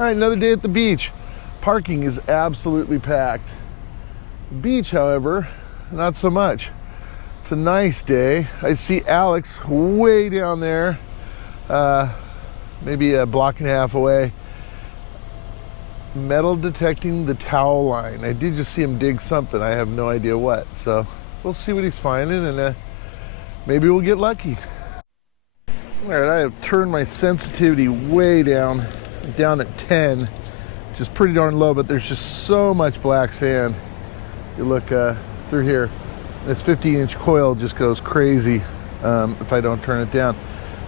All right, another day at the beach. Parking is absolutely packed. The beach, however, not so much. It's a nice day. I see Alex way down there, maybe a block and a half away, metal detecting the towel line. I did just see him dig something. I have no idea what. So we'll see what he's finding, and maybe we'll get lucky. All right, I have turned my sensitivity way down at 10, which is pretty darn low, but there's just so much black sand. You look through here, this 50-inch coil just goes crazy if I don't turn it down.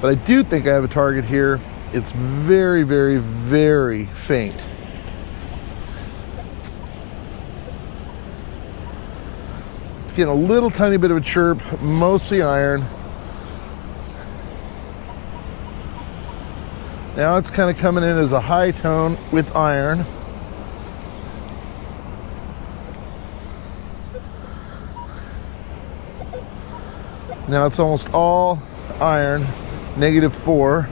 But I do think I have a target here. It's very, very, very faint. It's getting a little tiny bit of a chirp, mostly iron. Now it's kind of coming in as a high tone with iron. Now it's almost all iron, -4.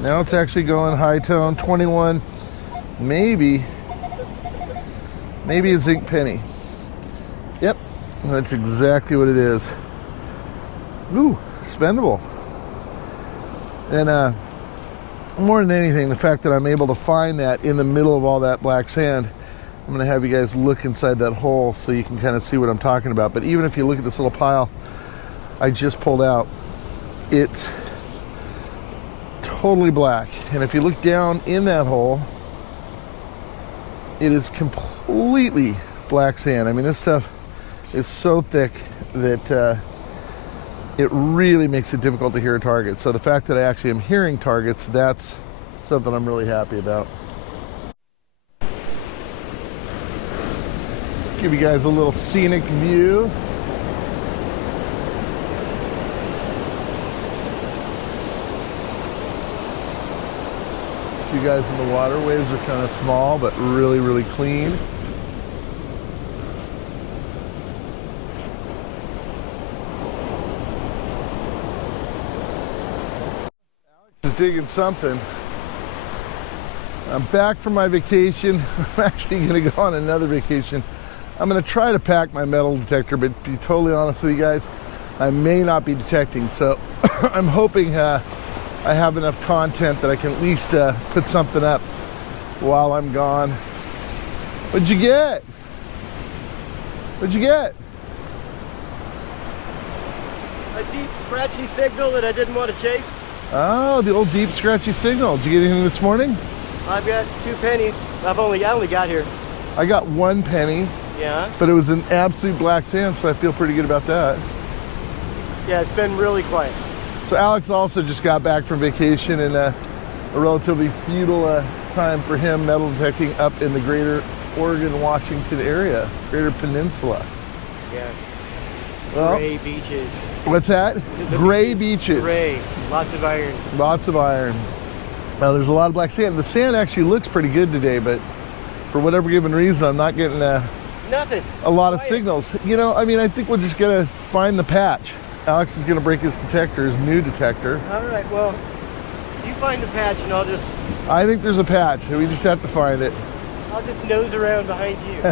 Now it's actually going high tone, 21, maybe a zinc penny. Yep. That's exactly what it is. Ooh, spendable. And more than anything, the fact that I'm able to find that in the middle of all that black sand, I'm gonna have you guys look inside that hole so you can kind of see what I'm talking about. But even if you look at this little pile I just pulled out, it's totally black. And if you look down in that hole, it is completely black sand. I mean, this stuff is so thick that it really makes it difficult to hear a target. So the fact that I actually am hearing targets, that's something I'm really happy about. Give you guys a little scenic view. You guys in the water, waves are kind of small, but really, really clean. Digging something. I'm back from my vacation. I'm actually going to go on another vacation. I'm going to try to pack my metal detector, but to be totally honest with you guys, I may not be detecting. So I'm hoping I have enough content that I can at least put something up while I'm gone. What'd you get? What'd you get? A deep, scratchy signal that I didn't want to chase. Oh, the old deep scratchy signal. Did you get anything this morning? I've got 2 pennies. I only got here. I got 1 penny. Yeah. But it was an absolute black sand, so I feel pretty good about that. Yeah, it's been really quiet. So Alex also just got back from vacation in a relatively futile time for him metal detecting up in the greater Oregon, Washington area, greater peninsula. Yes. Well, gray beaches. What's that? Gray beaches. Gray. Lots of iron. Lots of iron. Well, there's a lot of black sand. The sand actually looks pretty good today, but for whatever given reason, I'm not getting nothing. A lot of signals. You know, I mean, I think we're just gonna find the patch. Alex is gonna break his detector, his new detector. All right, well, you find the patch and I'll just... I think there's a patch. We just have to find it. I'll just nose around behind you.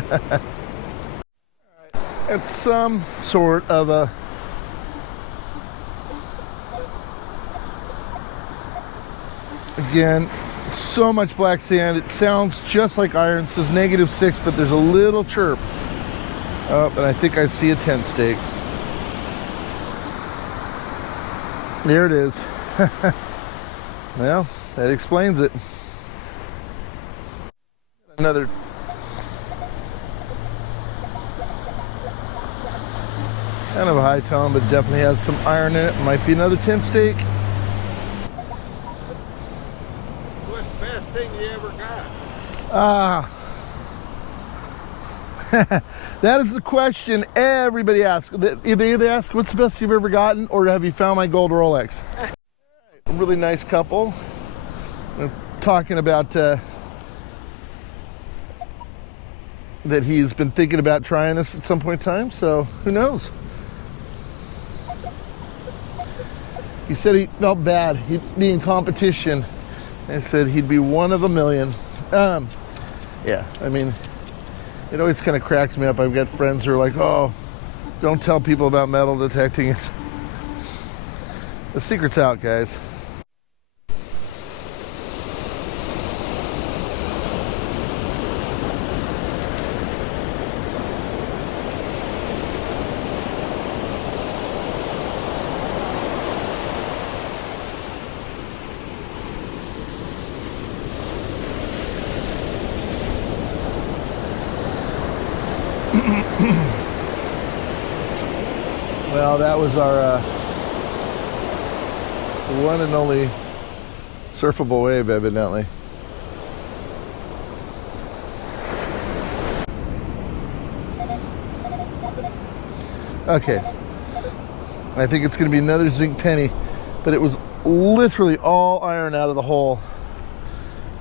It's some sort of a... Again, so much black sand. It sounds just like iron. It says -6, but there's a little chirp. Oh, and I think I see a tent stake. There it is. Well, that explains it. Another kind of a high tone, but definitely has some iron in it. Might be another tent stake. What's the best thing you ever got? That is the question everybody asks. They either ask, what's the best you've ever gotten, or have you found my gold Rolex? A really nice couple. Talking about that he's been thinking about trying this at some point in time, so who knows? He said he felt bad. He'd be in competition. I said he'd be one of a million. Yeah, I mean, it always kind of cracks me up. I've got friends who are like, oh, don't tell people about metal detecting. It's the secret's out, guys. Well, that was our one and only surfable wave, evidently. Okay, I think it's going to be another zinc penny, but it was literally all iron out of the hole,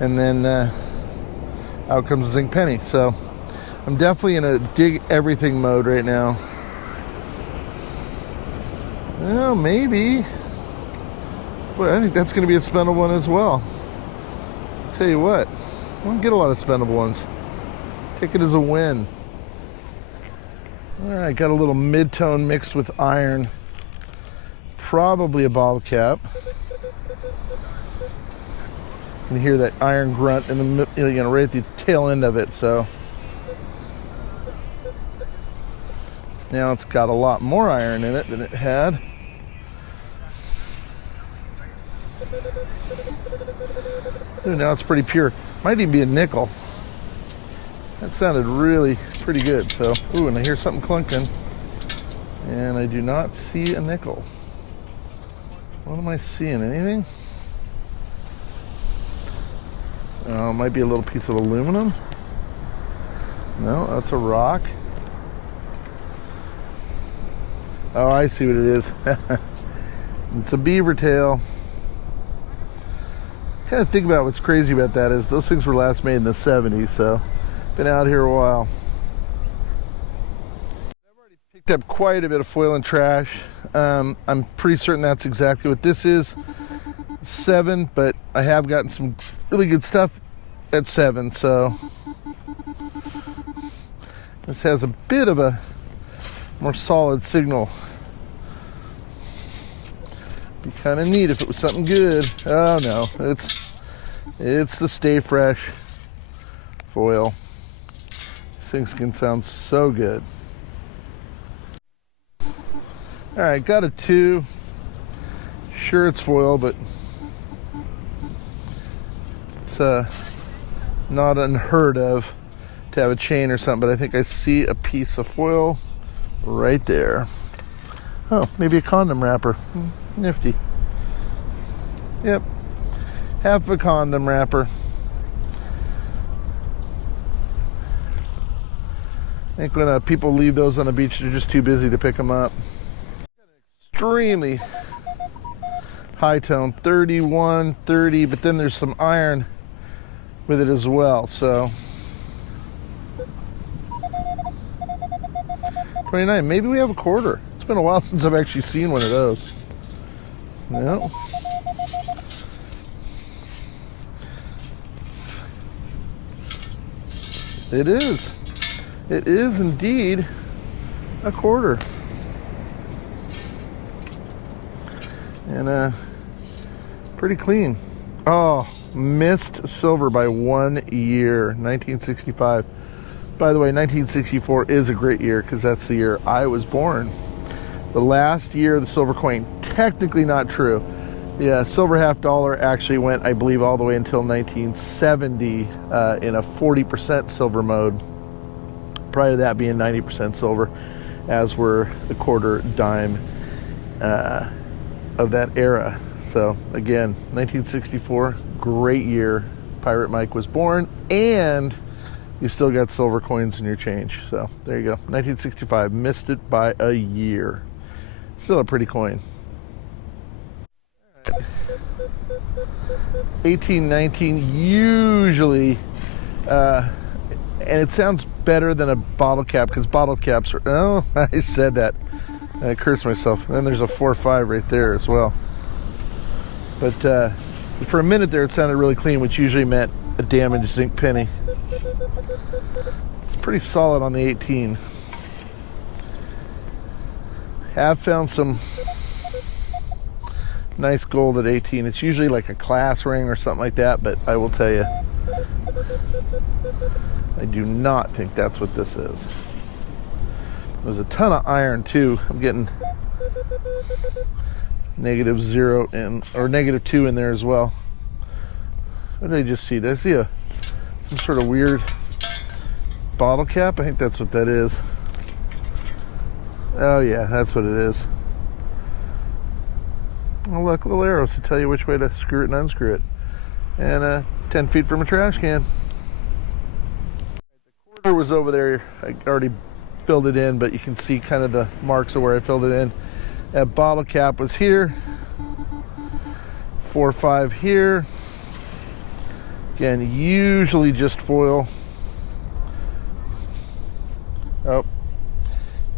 and then out comes a zinc penny. So I'm definitely in a dig everything mode right now. Well, maybe. Boy, I think that's going to be a spendable one as well. Tell you what, I don't get a lot of spendable ones. Take it as a win. All right, got a little mid-tone mixed with iron. Probably a bottle cap. You can hear that iron grunt in the, you know, right at the tail end of it. So now it's got a lot more iron in it than it had. Ooh, now it's pretty pure. Might even be a nickel. That sounded really pretty good. So, ooh, and I hear something clunking. And I do not see a nickel. What am I seeing? Anything? Oh, it might be a little piece of aluminum. No, that's a rock. Oh, I see what it is. It's a beaver tail. Kind of think about what's crazy about that is those things were last made in the 70s, so been out here a while. I've already picked up quite a bit of foil and trash. I'm pretty certain that's exactly what this is. 7, but I have gotten some really good stuff at 7, so this has a bit of a more solid signal. Be kind of neat if it was something good. Oh no, it's the Stay Fresh foil. These things can sound so good. All right, got a 2. Sure, it's foil, but it's not unheard of to have a chain or something. But I think I see a piece of foil right there. Oh, maybe a condom wrapper. Nifty. Yep, half a condom wrapper. I think when people leave those on the beach, they're just too busy to pick them up. Extremely high tone, 31, 30, but then there's some iron with it as well, so 29. Maybe we have a quarter. It's been a while since I've actually seen one of those. No. It is. It is indeed a quarter. And pretty clean. Oh, missed silver by 1 year, 1965. By the way, 1964 is a great year because that's the year I was born. The last year of the silver coin, technically not true. Yeah, silver $50 actually went, I believe, all the way until 1970 in a 40% silver mode. Prior to that being 90% silver, as were the quarter dime of that era. So again, 1964, great year. Pirate Mike was born, and you still got silver coins in your change. So there you go. 1965, missed it by a year. Still a pretty coin. 1819 usually, and it sounds better than a bottle cap because bottle caps are, oh, I said that. I cursed myself. And then there's a 4.5 right there as well. But for a minute there, it sounded really clean, which usually meant a damaged zinc penny. It's pretty solid on the 18. Have found some nice gold at 18. It's usually like a class ring or something like that, but I will tell you, I do not think that's what this is. There's a ton of iron too. I'm getting -0 and or -2 in there as well. What did I just see? Did I see some sort of weird bottle cap? I think that's what that is. Oh yeah, that's what it is. Oh look, little arrows to tell you which way to screw it and unscrew it. And 10 feet from a trash can. The quarter was over there. I already filled it in, but you can see kind of the marks of where I filled it in. That bottle cap was here. 4 or 5 here. Again, usually just foil. Oh,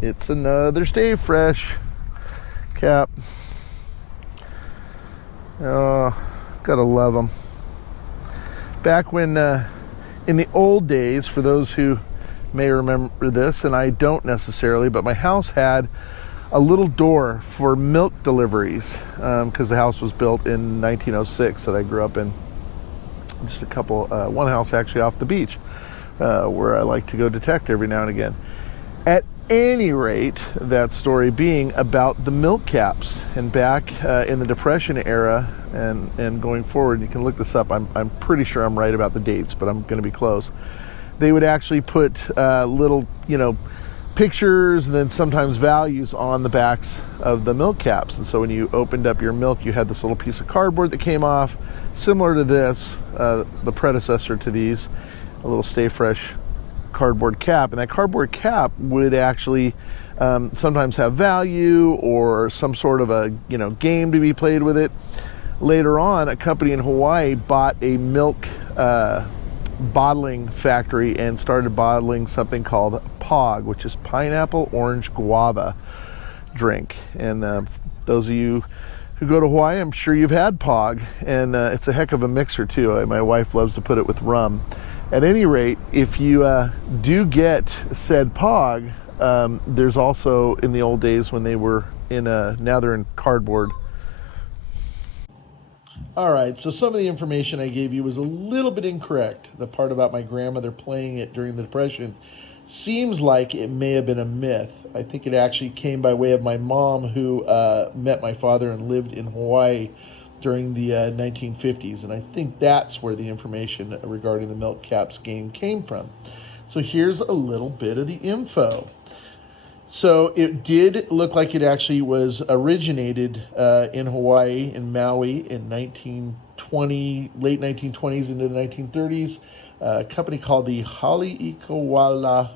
it's another Stay Fresh cap. Oh, gotta love them. Back when, in the old days, for those who may remember this, and I don't necessarily, but my house had a little door for milk deliveries because the house was built in 1906 that I grew up in. Just a couple, one house actually off the beach where I like to go detect every now and again. At any rate, that story being about the milk caps, and back in the Depression era and going forward, you can look this up. I'm pretty sure I'm right about the dates, but I'm going to be close. They would actually put little, pictures and then sometimes values on the backs of the milk caps. And so when you opened up your milk, you had this little piece of cardboard that came off, similar to this, the predecessor to these, a little Stay Fresh cardboard cap. And that cardboard cap would actually sometimes have value or some sort of a game to be played with it. Later on, a company in Hawaii bought a milk bottling factory and started bottling something called POG, which is pineapple orange guava drink. And those of you who go to Hawaii, I'm sure you've had POG, and it's a heck of a mixer too. My wife loves to put it with rum. At any rate, if you do get said POG, there's also, in the old days when they were in now they're in cardboard. All right, so some of the information I gave you was a little bit incorrect. The part about my grandmother playing it during the Depression seems like it may have been a myth. I think it actually came by way of my mom, who met my father and lived in Hawaii during the 1950s. And I think that's where the information regarding the milk caps game came from. So here's a little bit of the info. So it did look like it actually was originated in Hawaii, in Maui, in 1920, late 1920s into the 1930s. A company called the Haleʻiwala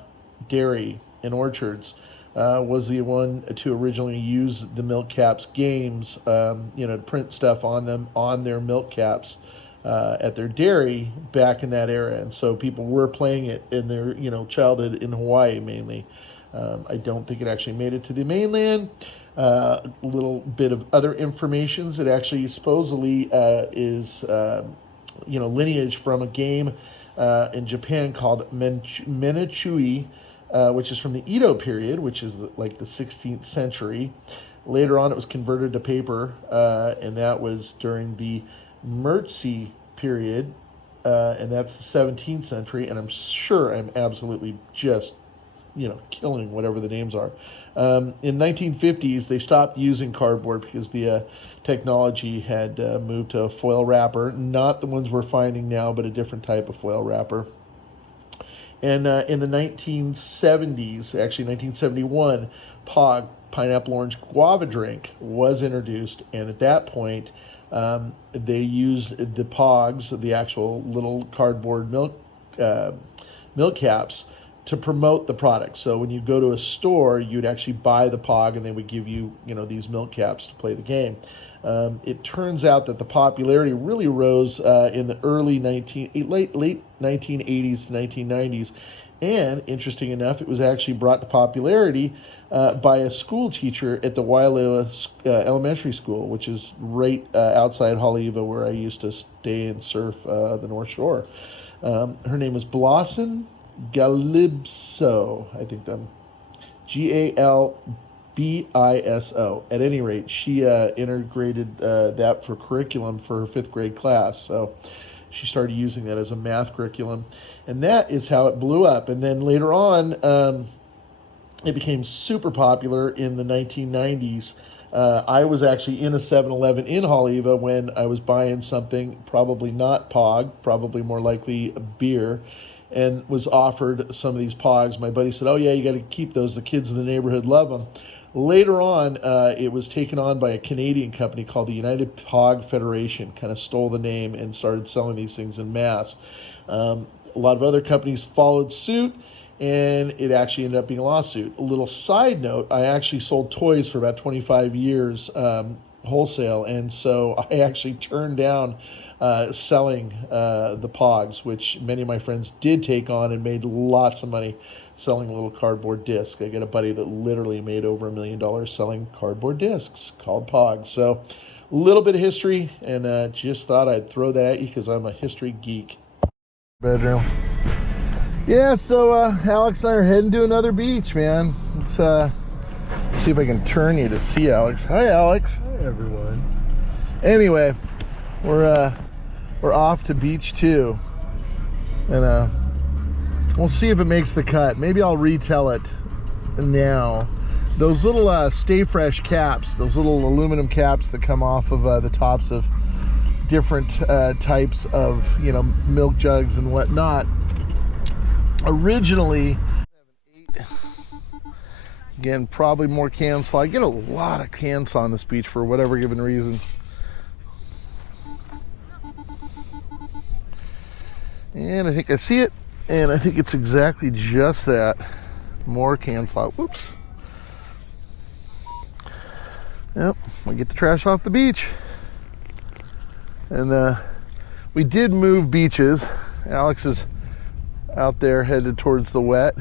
Dairy and Orchards was the one to originally use the milk caps games, to print stuff on them, on their milk caps at their dairy back in that era. And so people were playing it in their, childhood in Hawaii mainly. I don't think it actually made it to the mainland. A little bit of other information. It actually supposedly is, lineage from a game in Japan called Menechui, which is from the Edo period, which is like the 16th century. Later on, it was converted to paper, and that was during the Meiji period, and that's the 17th century. And I'm sure I'm absolutely just killing whatever the names are. In 1950s, they stopped using cardboard because the technology had moved to a foil wrapper, not the ones we're finding now, but a different type of foil wrapper. And in the 1970s, actually 1971, POG, pineapple orange guava drink, was introduced, and at that point, they used the POGs, the actual little cardboard milk caps, to promote the product. So when you go to a store, you'd actually buy the POG, and they would give you, these milk caps to play the game. It turns out that the popularity really rose in the late 1980s to 1990s, And interesting enough, it was actually brought to popularity by a school teacher at the Waialewa Elementary School, which is right outside Haleiwa, where I used to stay and surf the North Shore. Her name was Blossom Galibso. I think I'm Galbiso. At any rate, she integrated that for curriculum for her 5th grade class. So she started using that as a math curriculum, and that is how it blew up. And then later on, it became super popular in the 1990s. I was actually in a 7-Eleven in Haleiwa when I was buying something, probably not Pog, probably more likely a beer, and was offered some of these Pogs. My buddy said, "Oh yeah, you got to keep those. The kids in the neighborhood love them." Later on, it was taken on by a Canadian company called the United Pog Federation, kind of stole the name and started selling these things in mass. A lot of other companies followed suit, and it actually ended up being a lawsuit. A little side note, I actually sold toys for about 25 years wholesale, and so I actually turned down selling the Pogs, which many of my friends did take on and made lots of money selling a little cardboard disc. I got a buddy that literally made over $1 million selling cardboard discs called Pogs. So a little bit of history, and just thought I'd throw that at you because I'm a history geek. Bedroom. Yeah, so Alex and I are heading to another beach, man. Let's see if I can turn you to see Alex. Hi, Alex. Hi, everyone. Anyway, we're off to beach 2, and we'll see if it makes the cut. Maybe I'll retell it now. Those little Stay Fresh caps, those little aluminum caps that come off of the tops of different types of, milk jugs and whatnot. Originally, again, probably more can saw. I get a lot of can saw on this beach for whatever given reason. And I think I see it, and I think it's exactly just that. More can saw. Whoops. Yep, we get the trash off the beach. And we did move beaches. Alex is out there headed towards the wet.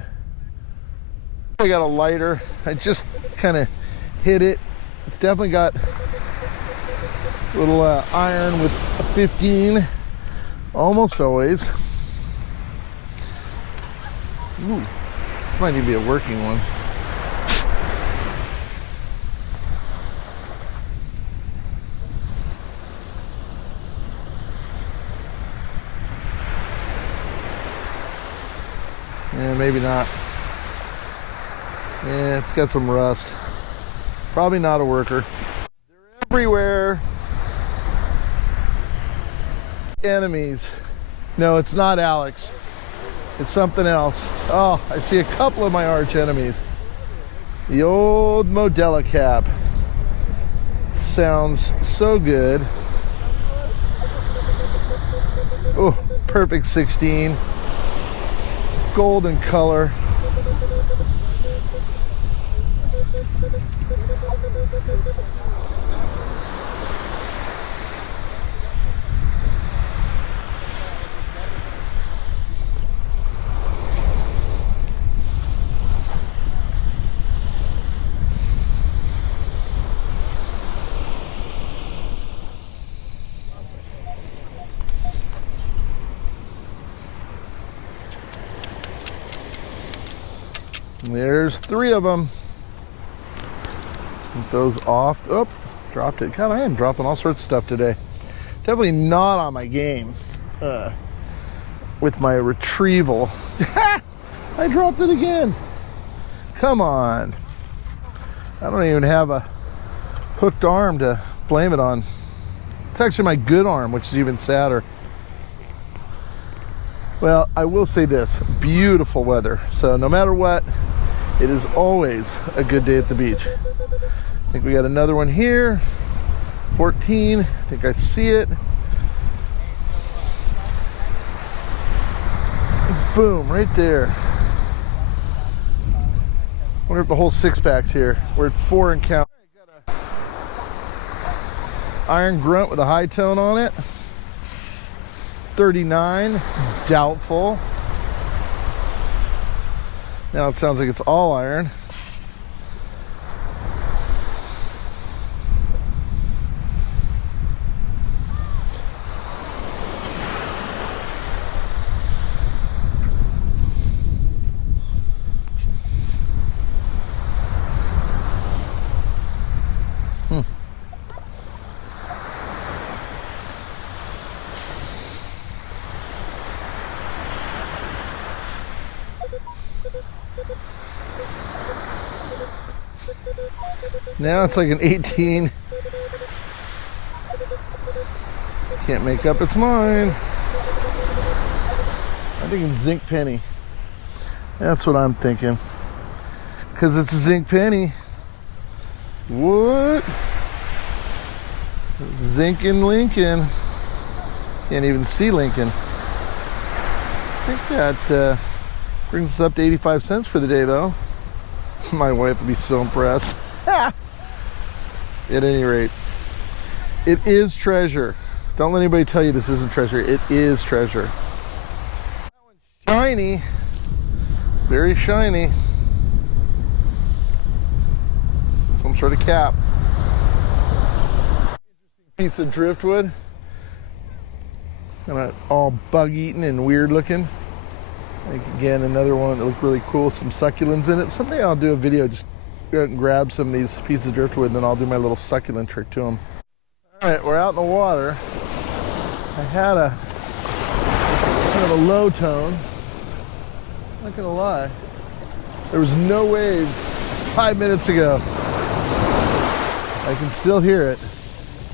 I got a lighter. I just kind of hit it. It's definitely got a little iron with a 15, almost always. Ooh, might even be a working one. Yeah, maybe not. Yeah, it's got some rust. Probably not a worker. They're everywhere. Enemies. No, it's not Alex. It's something else. Oh, I see a couple of my arch enemies. The old Modella cap. Sounds so good. Oh, perfect 16. Golden color. There's 3 of them. Get those off. Oh, dropped it. God, I am dropping all sorts of stuff today. Definitely not on my game with my retrieval. I dropped it again. Come on. I don't even have a hooked arm to blame it on. It's actually my good arm, which is even sadder. Well, I will say this, beautiful weather. So no matter what, it is always a good day at the beach. I think we got another one here. 14, I think I see it. Boom, right there. Wonder if the whole 6-pack's here. We're at 4 and count. Iron grunt with a high tone on it. 39, doubtful. Now it sounds like it's all iron. Now it's like an 18. Can't make up its mind. I think it's zinc penny. That's what I'm thinking. Because it's a zinc penny. What? Zinc and Lincoln. Can't even see Lincoln. I think that brings us up to 85 cents for the day, though. My wife would be so impressed. At any rate, it is treasure. Don't let anybody tell you this isn't treasure. It is treasure. Shiny. Very shiny. Some sort of cap. Piece of driftwood. Kind of all bug-eaten and weird looking. Like, again, another one that looked really cool. Some succulents in it. Someday I'll do a video, just go out and grab some of these pieces of driftwood, and then I'll do my little succulent trick to them. All right, we're out in the water. I had a kind of a low tone. Not gonna lie. There was no waves 5 minutes ago. I can still hear it.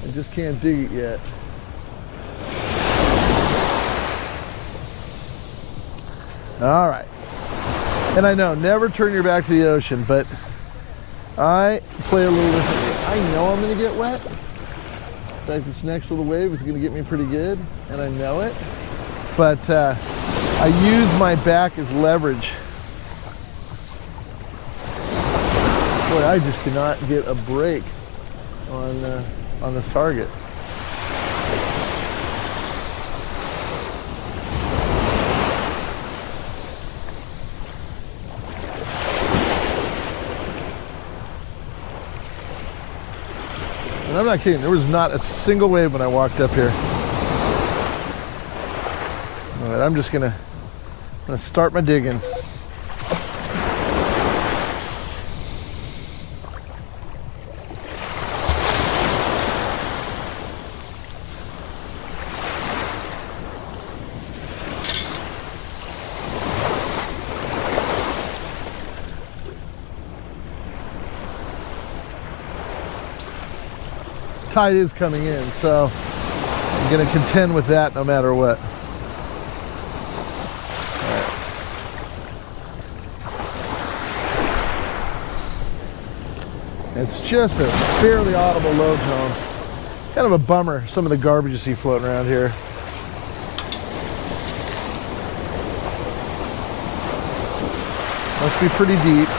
I just can't dig it yet. All right. And I know, never turn your back to the ocean, but I play a little differently. I know I'm gonna get wet. In fact, this next little wave is gonna get me pretty good, and I know it. But I use my back as leverage. Boy, I just cannot get a break on this target. And I'm not kidding, there was not a single wave when I walked up here. All right, I'm just gonna start my digging. Tide is coming in, so I'm gonna contend with that no matter what. Right. It's just a fairly audible low tone. Kind of a bummer, some of the garbage you see floating around here. Must be pretty deep.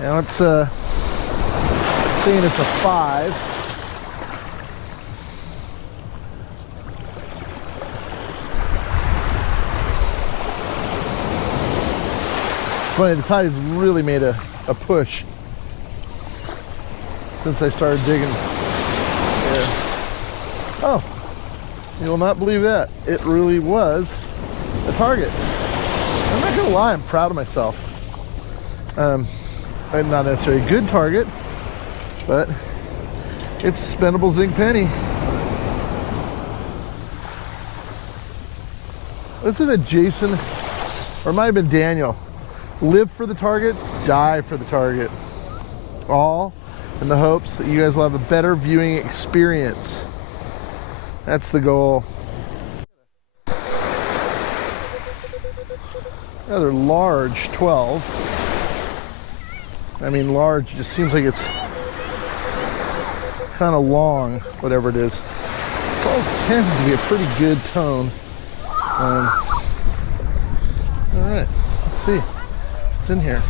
Now it's saying it's a 5. Funny, the tide has really made a push since I started digging here. Oh, you will not believe that. It really was a target. I'm not gonna lie, I'm proud of myself. Not necessarily a good target, but it's a spendable zinc penny. Listen to Jason, or it might have been Daniel. Live for the target, die for the target. All in the hopes that you guys will have a better viewing experience. That's the goal. Another large 12. I mean, large just seems like it's kind of long, whatever it is. 12 tends to be a pretty good tone. All right, let's see what's in here.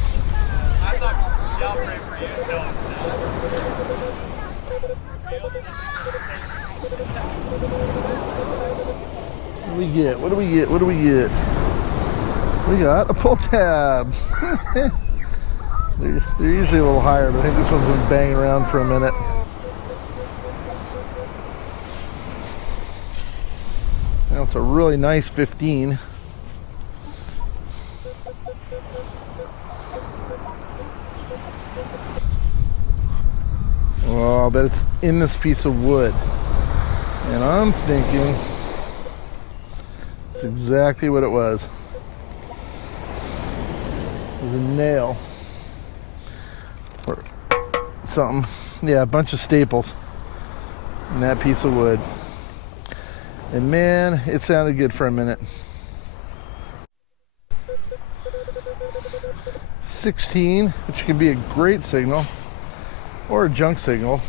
What do we get? What do we get? What do we get? We got a pull tab. they're usually a little higher, but I think this one's been banging around for a minute. Now it's a really nice 15. Well, I'll bet it's in this piece of wood. And I'm thinking it's exactly what it was. It was a nail. Or something. Yeah, a bunch of staples in that piece of wood. And man, it sounded good for a minute. 16, which can be a great signal or a junk signal.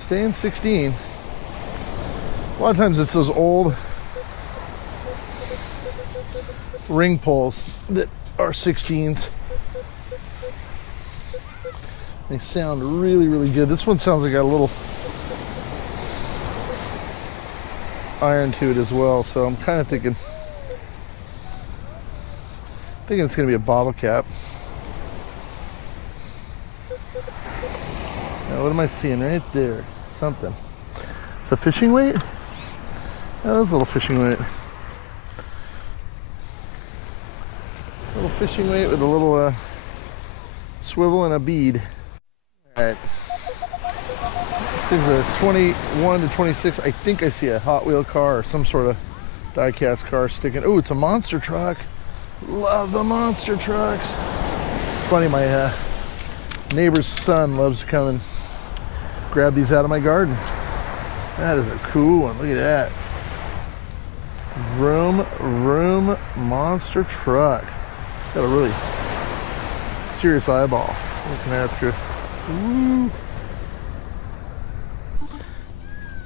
Staying 16. A lot of times it's those old ring poles that are 16s. They sound really, really good. This one sounds like a little iron to it as well, so I'm kind of thinking it's going to be a bottle cap. Now, what am I seeing right there? Something. It's a fishing weight? Oh, that's a little fishing weight. A little fishing weight with a little swivel and a bead. Alright. This is a 21 to 26. I think I see a Hot Wheel car or some sort of die-cast car sticking. Oh, it's a monster truck. Love the monster trucks. It's funny, my neighbor's son loves to come and grab these out of my garden. That is a cool one. Look at that. Vroom monster truck. Got a really serious eyeball looking after. Woo.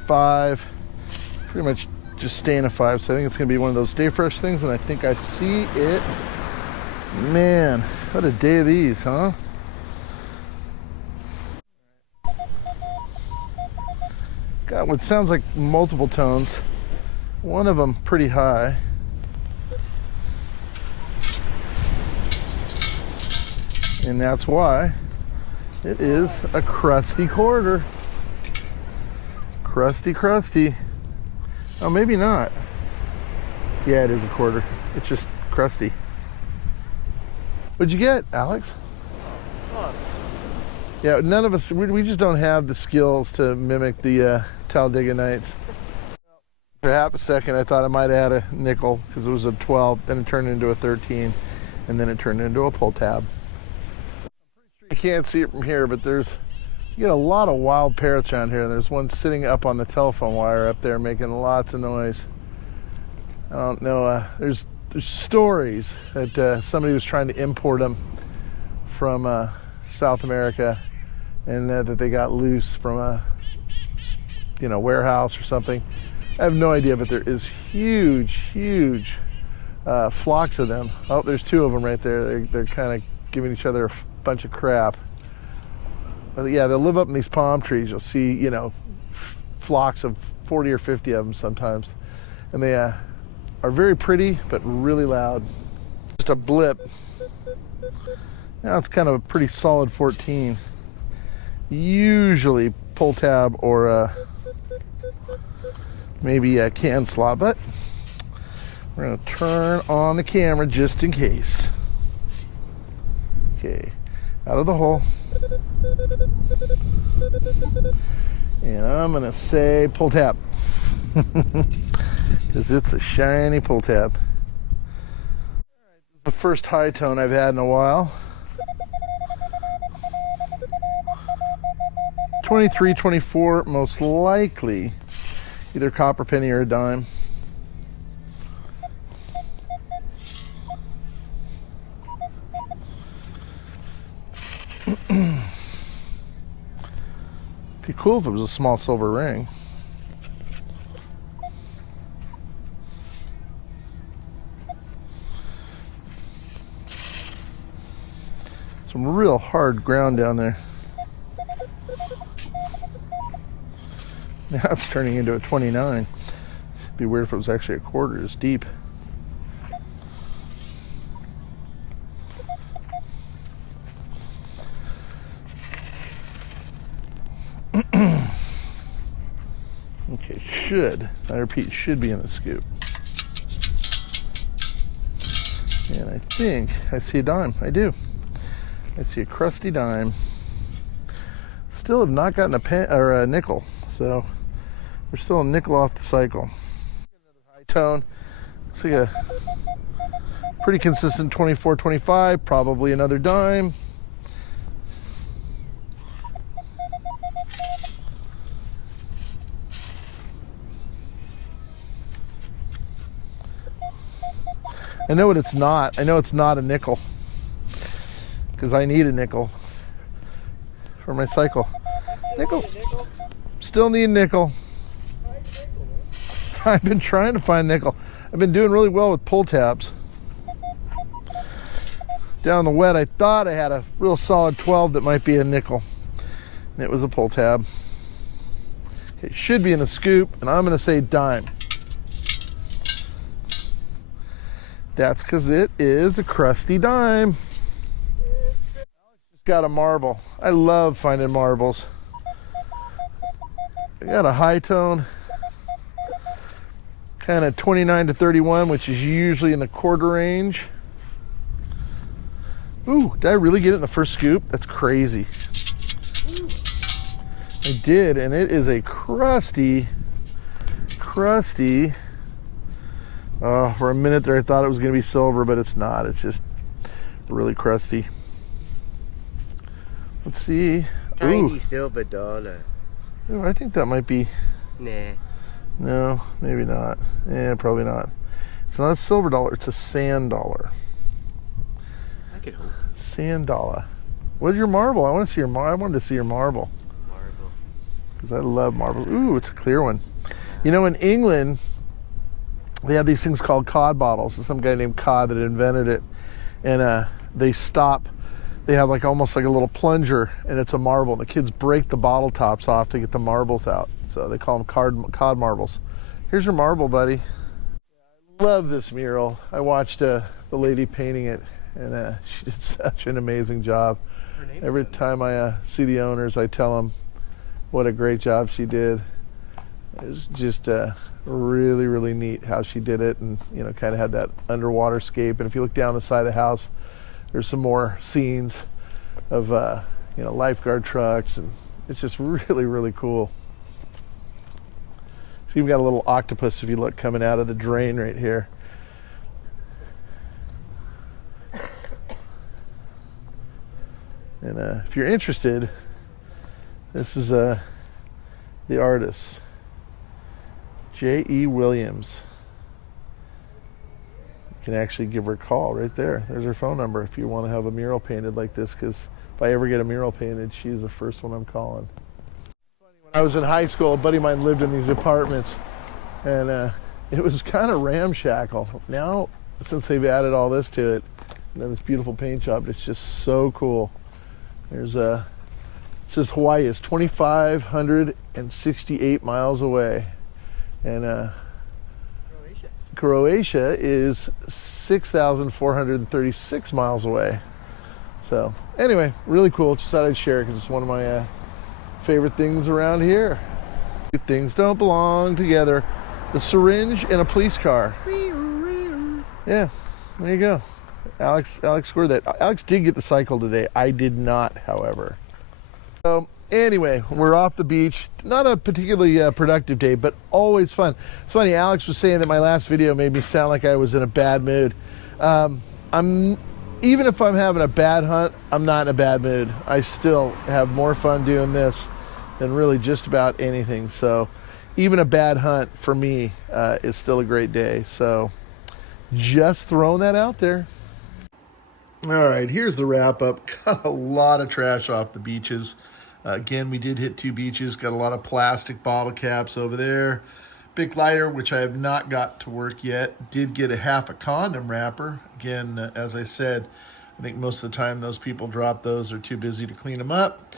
5. Pretty much just staying a 5, so I think it's gonna be one of those stay fresh things, and I think I see it. Man, what a day of these, huh? Got what sounds like multiple tones. One of them pretty high. And that's why it is a crusty quarter. Crusty. Oh, maybe not. Yeah, it is a quarter. It's just crusty. What'd you get, Alex? Oh. Yeah, none of us, we just don't have the skills to mimic the Talladega Nights. For half a second, I thought I might add a nickel because it was a 12, then it turned into a 13, and then it turned into a pull tab. You can't see it from here, but you get a lot of wild parrots around here. There's one sitting up on the telephone wire up there making lots of noise. I don't know, there's stories that somebody was trying to import them from South America, and that they got loose from a warehouse or something. I have no idea, but there is huge flocks of them. Oh, there's 2 of them right there. They're kind of giving each other a bunch of crap. But yeah, they'll live up in these palm trees. You'll see, flocks of 40 or 50 of them sometimes. And they are very pretty, but really loud. Just a blip. Now it's kind of a pretty solid 14. Usually pull tab or maybe a can slot, but we're going to turn on the camera just in case. Okay, out of the hole. And I'm going to say pull tab. Because it's a shiny pull tab. The first high tone I've had in a while. 23, 24, most likely either copper penny or a dime. Be cool if it was a small silver ring. Some real hard ground down there. Now it's turning into a 29. It'd be weird if it was actually a quarter as deep. Okay, I repeat, should be in the scoop. And I think I see a dime. I do. I see a crusty dime. Still have not gotten a pen or a nickel, so we're still a nickel off the cycle. Another high tone. Looks like a pretty consistent 24, 25. Probably another dime. I know what it's not. I know it's not a nickel because I need a nickel for my cycle. Nickel. Still need nickel. I've been trying to find nickel. I've been doing really well with pull tabs. Down in the wet, I thought I had a real solid 12 that might be a nickel. And it was a pull tab. It should be in the scoop, and I'm going to say dime. That's because it is a crusty dime. Just got a marble. I love finding marbles. I got a high tone, kind of 29 to 31, which is usually in the quarter range. Ooh, did I really get it in the first scoop? That's crazy. I did, and it is a crusty. Oh, for a minute there I thought it was going to be silver, but it's not. It's just really crusty. Let's see. Tiny silver dollar. Ooh, I think that might be. Nah. No, maybe not. Yeah, probably not. It's not a silver dollar. It's a sand dollar. I could hope. Sand dollar. What's your marble? I want to see your I wanted to see your marble. Marble. Because I love marbles. Ooh, it's a clear one. You know, in England, they have these things called cod bottles. There's some guy named Cod that invented it. And they have like almost like a little plunger, and it's a marble. And the kids break the bottle tops off to get the marbles out. So they call them cod marbles. Here's your marble, buddy. I love this mural. I watched the lady painting it, and she did such an amazing job. Every time I see the owners, I tell them what a great job she did. It was just really, really neat how she did it, and you know, kind of had that underwater scape. And if you look down the side of the house, there's some more scenes of you know, lifeguard trucks, and it's just really, really cool. So you've got a little octopus, if you look, coming out of the drain right here. And if you're interested, this is the artist, J.E. Williams. You can actually give her a call right there. There's her phone number if you want to have a mural painted like this, because if I ever get a mural painted, she's the first one I'm calling. When I was in high school, a buddy of mine lived in these apartments, and it was kind of ramshackle. Now, since they've added all this to it, and then this beautiful paint job, it's just so cool. There's it says Hawaii is 2,568 miles away, and Croatia is 6,436 miles away. So anyway, really cool. Just thought I'd share it because it's one of my favorite things around here. Things don't belong together. The syringe and a police car. Yeah, there you go. Alex scored that. Alex did get the cycle today. I did not, however. So anyway, we're off the beach. Not a particularly productive day, but always fun. It's funny, Alex was saying that my last video made me sound like I was in a bad mood. Even if I'm having a bad hunt, I'm not in a bad mood. I still have more fun doing this than really just about anything. So even a bad hunt for me is still a great day. So just throwing that out there. All right, here's the wrap up. Got a lot of trash off the beaches. Again, we did hit 2 beaches. Got a lot of plastic bottle caps over there. Bic lighter, which I have not got to work yet. Did get a half a condom wrapper. Again, as I said, I think most of the time those people drop those, are too busy to clean them up.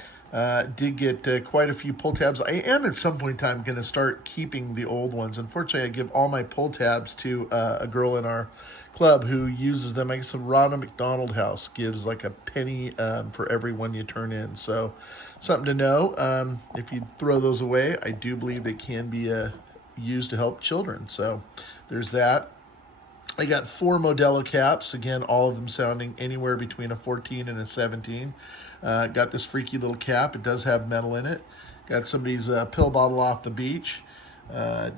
Did get quite a few pull tabs. I am at some point in time going to start keeping the old ones. Unfortunately, I give all my pull tabs to a girl in our club who uses them. I guess the Ronald McDonald House gives like a penny for every one you turn in. So something to know. If you throw those away, I do believe they can be used to help children. So there's that. I got 4 Modelo caps, again, all of them sounding anywhere between a 14 and a 17. Got this freaky little cap. It does have metal in it. Got somebody's pill bottle off the beach.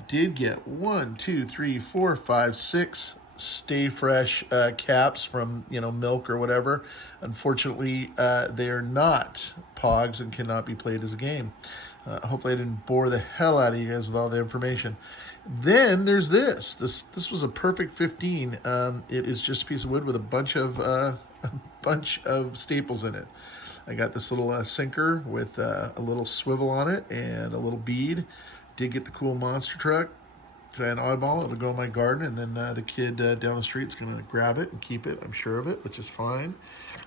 Did get 1, 2, 3, 4, 5, 6 Stay Fresh caps from, milk or whatever. Unfortunately, they are not pogs and cannot be played as a game. Hopefully I didn't bore the hell out of you guys with all the information. Then there's this. This was a perfect 15. It is just a piece of wood with a bunch of staples in it. I got this little sinker with a little swivel on it and a little bead. Did get the cool monster truck. Try an oddball. It'll go in my garden, and then the kid down the street's going to grab it and keep it. I'm sure of it, which is fine.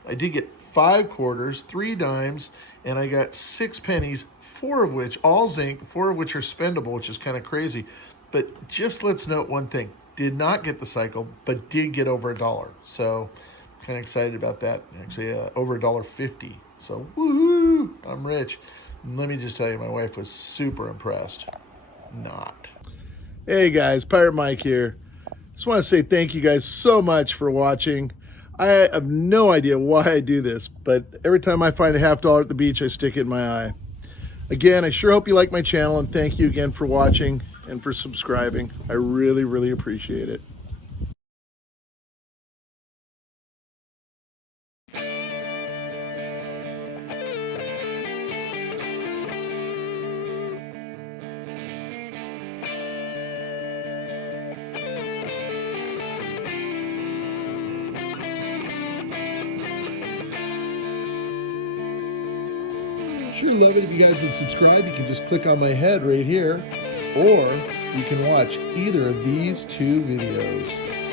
I did get 5 quarters, 3 dimes, and I got 6 pennies, 4 of which, all zinc, 4 of which are spendable, which is kind of crazy. But just let's note one thing. Did not get the cycle, but did get over $1. So kind of excited about that. Actually, over $1.50. So woohoo, I'm rich. And let me just tell you, my wife was super impressed. Not. Hey guys, Pirate Mike here. Just want to say thank you guys so much for watching. I have no idea why I do this, but every time I find a $50 at the beach, I stick it in my eye. Again, I sure hope you like my channel, and thank you again for watching and for subscribing. I really, really appreciate it. Sure love it if you guys would subscribe. You can just click on my head right here, or you can watch either of these 2 videos.